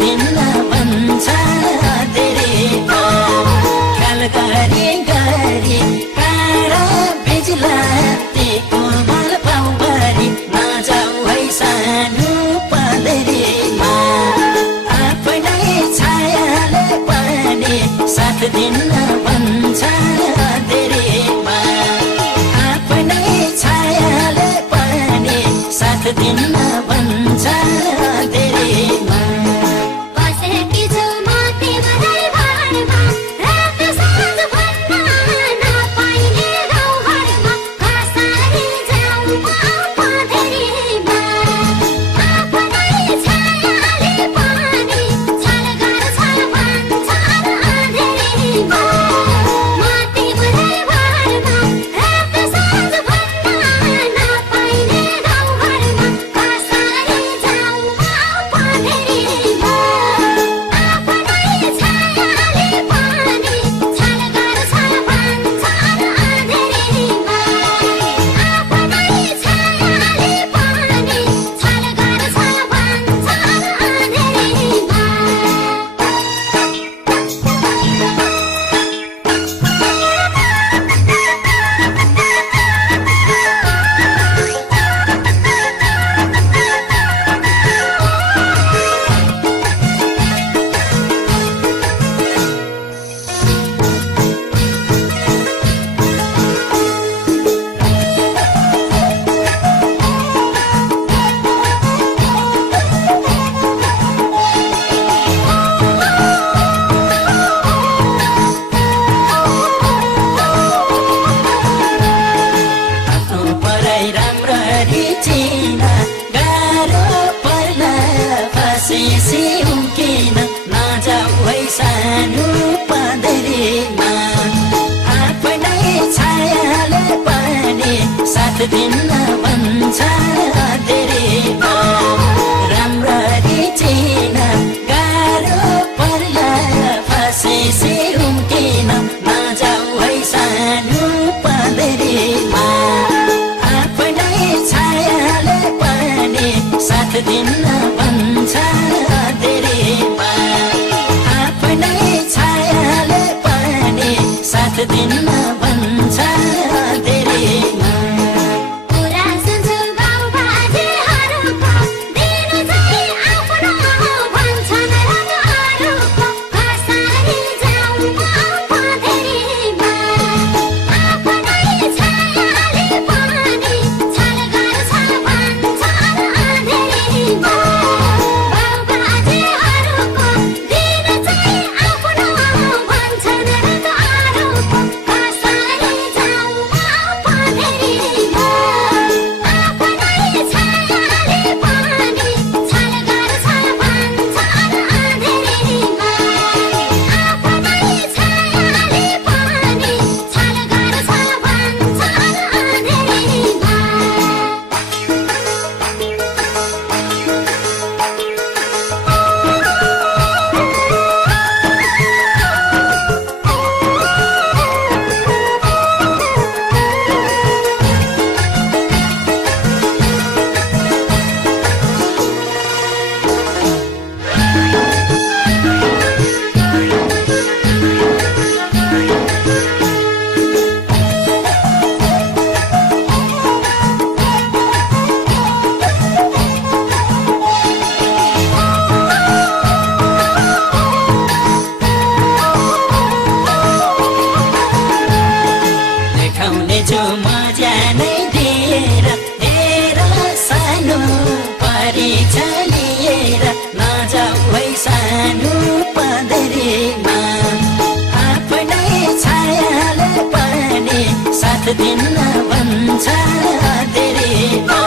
दिन भन्छ धेरैमा ख्याल गरी गरी काँडा बिजुला ती कोमल पाउभरि नजाऊ है सानो पँधेरीमा आफ्नै छायाले पनि साथ दिन भन्छ धेरैमा आफ्नै छायाले पनि साथ दिन भन्छ धेरैमा सानो पँधेरीमा आफ्नै छायाले पनि साथ दिन भन्छ धेरैमा राम्ररी चिन गाह्रो पर्ला फसेसी उम्किन नजाऊ है सानो पँधेरीमा आफ्नै छायाले पनि साथ दिन भन्छ धेरैमा छायाले पनि साथ दिन भन्छ धेरैमा जो मजा नै दिएर हेर सानो परीक्षा लिएर नजाऊ है सानो पँधेरीमा आफ्नै छायाले पनि साथ दिन भन्छ धेरैमा